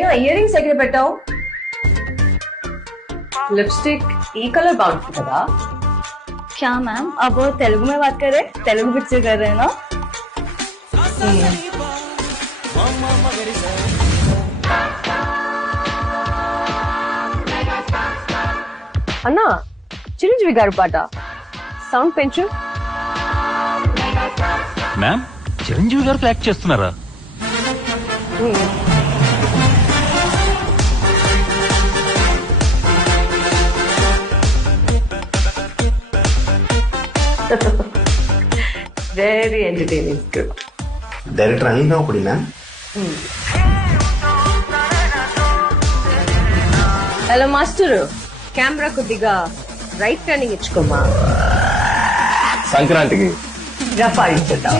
నేను ear rings ఎక్కడ పెట్టావు? लिपस्टिक ई कलर बाउंड था। क्या मैम अब वो तेलुगु में बात कर रहे हैं? तेलुगु पिक्चर कर रहे हैं ना? अन्ना चिरंजीवी गारू पाट సౌండ్ పెంచు. మ్యామ్ చిరంజీవి గారు యాక్ట్ చేస్తున్నారా? Very entertaining script. Director Anil அப்படினா? హలో మాస్టర్, కెమెరా కొద్దిగా రైట్ టర్నింగ్ ఇచ్చుకోమా. సంక్రాంతికి రఫా ఇచ్చేద్దాం.